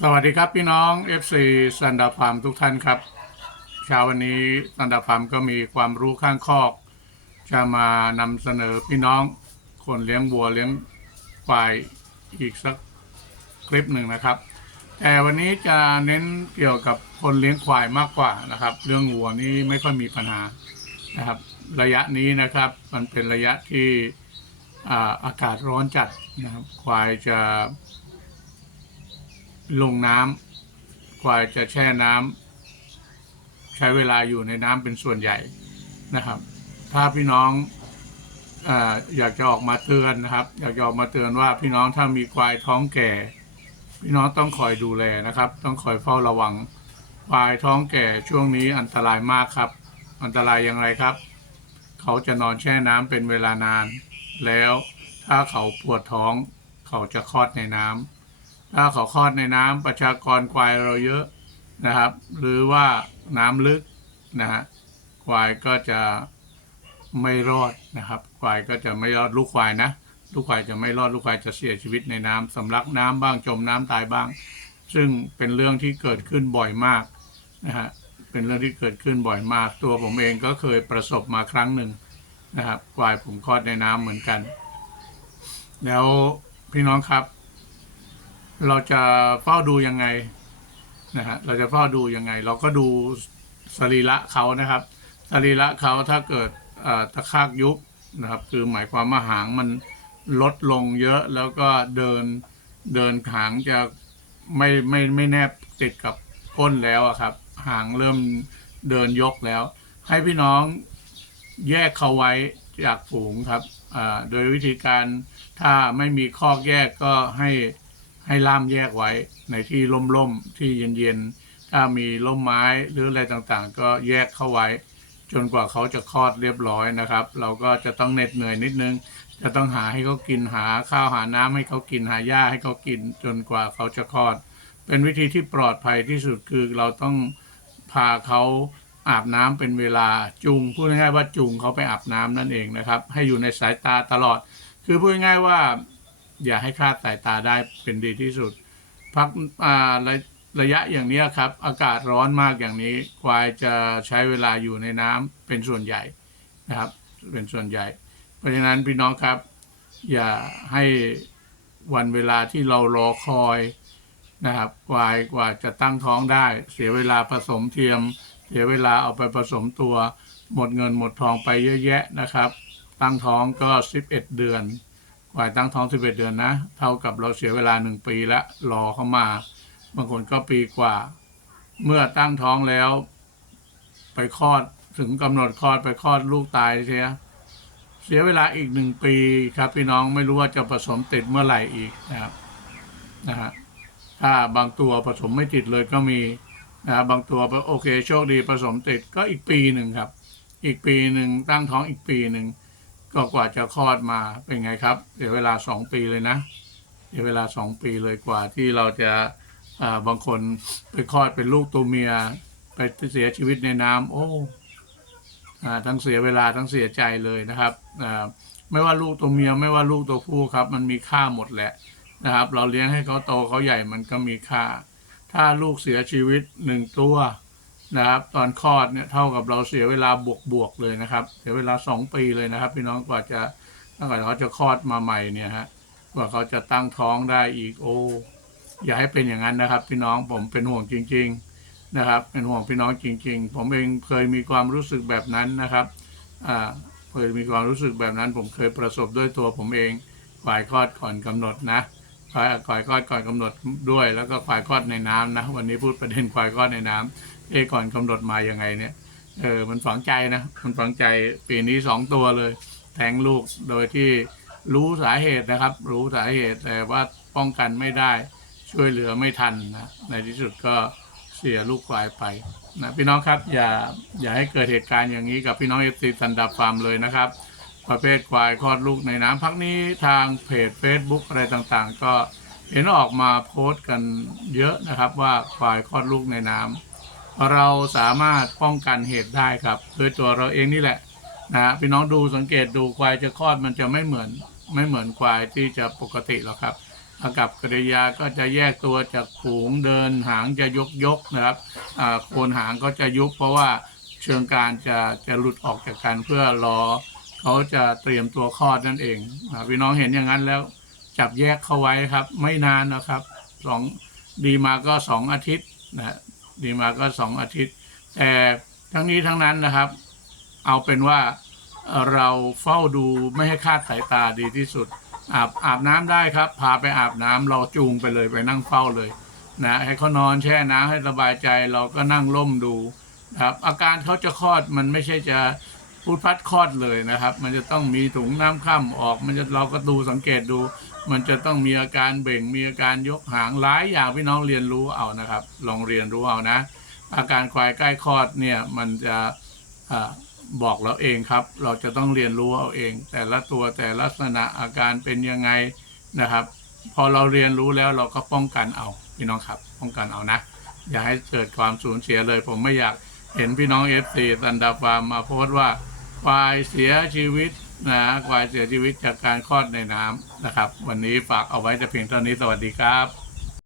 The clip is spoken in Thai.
สวัสดีครับพี่น้อง FC สันดาฟาร์มทุกท่านครับเช้าวันนี้สันดาฟาร์มก็มีความรู้ข้างคอก จะมานำเสนอพี่น้องคนเลี้ยงวัวเลี้ยงควายอีกสักคลิปหนึ่งนะครับ แต่วันนี้จะเน้นเกี่ยวกับคนเลี้ยงควายมากกว่านะครับ เรื่องวัวนี่ไม่ค่อยมีปัญหานะครับ ระยะนี้นะครับ มันเป็นระยะที่อาอากาศร้อนจัดนะครับ ควายจะ ลงน้ำควายจะแช่น้ำใช้เวลาอยู่ในน้ำเป็นส่วนใหญ่นะครับ ถ้าพี่น้องออยากจะออกมาเตือนนะครับ อยากจะออกมาเตือนว่าพี่น้องถ้ามีควายท้องแก่ พี่น้องต้องคอยดูแลนะครับ ต้องคอยเฝ้าระวังควายท้องแก่ช่วงนี้อันตรายมากครับ อันตรายอย่างไรครับ เขาจะนอนแช่น้ำเป็นเวลานาน แล้วถ้าเขาปวดท้อง เขาจะคลอดในน้ำ ถ้าเขาคลอดในน้ำประชากรควายเราเยอะนะครับ หรือว่าน้ำลึกนะฮะควายก็จะไม่รอดนะครับ ควายก็จะไม่รอดลูกควายนะ ลูกควายจะไม่รอดลูกควายจะเสียชีวิตในน้ำสำลักน้ำบ้างจมน้ำตายบ้าง ซึ่งเป็นเรื่องที่เกิดขึ้นบ่อยมากนะฮะเป็นเรื่องที่เกิดขึ้นบ่อยมาก ตัวผมเองก็เคยประสบมาครั้งหนึ่งนะครับควายผมคลอดในน้ำเหมือนกัน แล้วพี่น้องครับ เราจะเฝ้าดูยังไงนะฮะเราจะเฝ้าดูยังไง เราก็ดูสรีระเขานะครับสรีระเขาถ้าเกิดตะคากยุบนะครับ คือหมายความว่าหางมันลดลงเยอะแล้วก็เดินเดินหางจะไม่ไม่ไม่แนบติดกับก้นแล้วอะครับ หางเริ่มเดินยกแล้ว ให้พี่น้องแยกเขาไว้จากฝูงครับโดยวิธีการถ้าไม่มีคอกแยกก็ให้ ให้ล่ามแยกไว้ในที่ร่มๆที่เย็นๆถ้ามีร่มไม้หรืออะไรต่างๆ ก็แยกเข้าไว้ จนกว่าเขาจะคลอดเรียบร้อยนะครับ เราก็จะต้องเหน็ดเหนื่อยนิดนึง จะต้องหาให้เขากินหาข้าวหาน้ำให้เขากินหาหญ้าให้เขากิน จนกว่าเขาจะคลอด เป็นวิธีที่ปลอดภัยที่สุดคือเราต้องพาเขาอาบน้ำเป็นเวลาจูงพูดง่ายๆว่าจูงเขาไปอาบน้ำนั่นเองนะครับ ให้อยู่ในสายตาตลอด คือพูดง่ายๆว่า อย่าให้คลาดสายตาได้เป็นดีที่สุด พักระระยะอย่างนี้ครับ อากาศร้อนมากอย่างนี้ควายจะใช้เวลาอยู่ในน้ำเป็นส่วนใหญ่นะครับ เป็นส่วนใหญ่ เพราะฉะนั้นพี่น้องครับ อย่าให้วันเวลาที่เรารอคอยนะครับควายกว่าจะตั้งท้องได้ เสียเวลาผสมเทียม เสียเวลาเอาไปผสมตัว หมดเงินหมดทองไปเยอะแยะนะครับ ตั้งท้องก็ 11 เดือน ควายตั้งท้อง11เอ็ดเดือนนะ เท่ากับเราเสียเวลา1ปีละรอเข้ามา บางคนก็ปีกว่า เมื่อตั้งท้องแล้ว ไปคลอดถึงกำหนดคลอดไปคลอดลูกตายเสียเสียเวลาอีกหนึ่งปีครับ พี่น้องไม่รู้ว่าจะผสมติดเมื่อไหร่อีกนะครับนะฮะถ้าบางตัวผสมไม่ติดเลยก็มีนะครับบางตัวโอเคโชคดีผสมติดก็อีกปีหนึ่งครับ อีกปีหนึ่งตั้งท้องอีกปีหนึ่ง ก็กว่าจะคลอดมาเป็นไงครับเสียวเวลาสองปีเลยนะเสียวเวลาสองปีเลยกว่าที่เราจะาบางคนไปคลอดเป็นลูกตัวเมีย ไปเสียชีวิตในน้ำโอ้อ่าทั้งเสียเวลาทั้งเสียใจเลยนะครับไม่ว่าลูกตัวเมียไม่ว่าลูกตัวผู้ครับ มันมีค่าหมดแหละนะครับ เราเลี้ยงให้เขาโตเขาใหญ่มันก็มีค่า ถ้าลูกเสียชีวิตหนึ่งตัว นะครับ ตอนคลอดเนี่ยเท่ากับเราเสียเวลาบวกบวกๆเลยนะครับ เสียเวลาสองปีเลยนะครับ พี่น้องกว่าจะตั้งแต่เขาจะคลอดมาใหม่เนี่ยฮะกว่าเขาจะตั้งท้องได้อีกโอ้อย่าให้เป็นอย่างนั้นนะครับ พี่น้องผมเป็นห่วงจริง ๆนะครับ เป็นห่วงพี่น้องจริง ๆ ผมเองเคยมีความรู้สึกแบบนั้นนะครับอ่าเคยมีความรู้สึกแบบนั้น ผมเคยประสบด้วยตัวผมเองควายคลอดก่อนกำหนดนะควายควายคลอดก่อนกำหนดด้วย แล้วก็ควายคลอดในน้ำนะ วันนี้พูดประเด็นควายคลอดในน้ำ เอก่อนกำหนดมายังไงเนี่ย เออมันฝังใจนะ มันฝังใจปีนี้สองตัวเลย แทงลูกโดยที่รู้สาเหตุนะครับ รู้สาเหตุแต่ว่าป้องกันไม่ได้ ช่วยเหลือไม่ทันนะในที่สุดก็เสียลูกควายไปนะพี่น้องครับอย่าอย่าให้เกิดเหตุการณ์อย่างนี้กับพี่น้องเอฟซีสันดับฟาร์มเลยนะครับ ประเภทควายคลอดลูกในน้ำพักนี้ทางเพจ Facebook อะไรต่างๆ ก็เห็นออกมาโพสต์กันเยอะนะครับว่าควายคลอดลูกในน้ำ เราสามารถป้องกันเหตุได้ครับด้วยตัวเราเองนี่แหละนะฮะพี่น้องดูสังเกตดูควายจะคลอดมันจะไม่เหมือนไม่เหมือนควายที่จะปกติหรอกครับอากับกริยาก็จะแยกตัวจากฝูงเดินหางจะยกยกนะครับโคนหางก็จะยุบเพราะว่าเชิงการจะจะหลุดออกจากกันเพื่อรอเขาจะเตรียมตัวคลอดนั่นเองพี่น้องเห็นอย่างนั้นแล้วจับแยกเข้าไว้ครับ ไม่นานนะครับสองดีมาก็สองอาทิตย์นะ ดีมาก็สองอาทิตย์ แต่ทั้งนี้ทั้งนั้นนะครับ เอาเป็นว่าเราเฝ้าดูไม่ให้คาดสายตาดีที่สุด อาบอาบน้ำได้ครับ พาไปอาบน้ำเราจูงไปเลยไปนั่งเฝ้าเลยนะให้เขานอนแช่น้ำให้สบายใจเราก็นั่งล่มดูครับอาการเขาจะคลอดมันไม่ใช่จะพูดพัดคลอดเลยนะครับ มันจะต้องมีถุงน้ำข้ามออก มันจะเราก็ดูสังเกตดู มันจะต้องมีอาการเบ่งมีอาการยกหางหลายอย่างพี่น้องเรียนรู้เอานะครับ ลองเรียนรู้เอานะ อาการควายใกล้คลอดเนี่ยมันจะอาบอกเราเองครับ เราจะต้องเรียนรู้เอาเอง แต่ละตัวแต่ลักษณะอาการเป็นยังไงนะครับ พอเราเรียนรู้แล้วเราก็ป้องกันเอาพี่น้องครับ ป้องกันเอานะ อย่าให้เกิดความสูญเสียเลย ผมไม่อยากเห็นพี่น้องเอฟซีตันดาฟาร์มมาโพสต์ว่าควายเสียชีวิต นะควายเสียชีวิตจากการคลอดในน้ำนะครับ วันนี้ฝากเอาไว้แต่เพียงเท่านี้สวัสดีครับ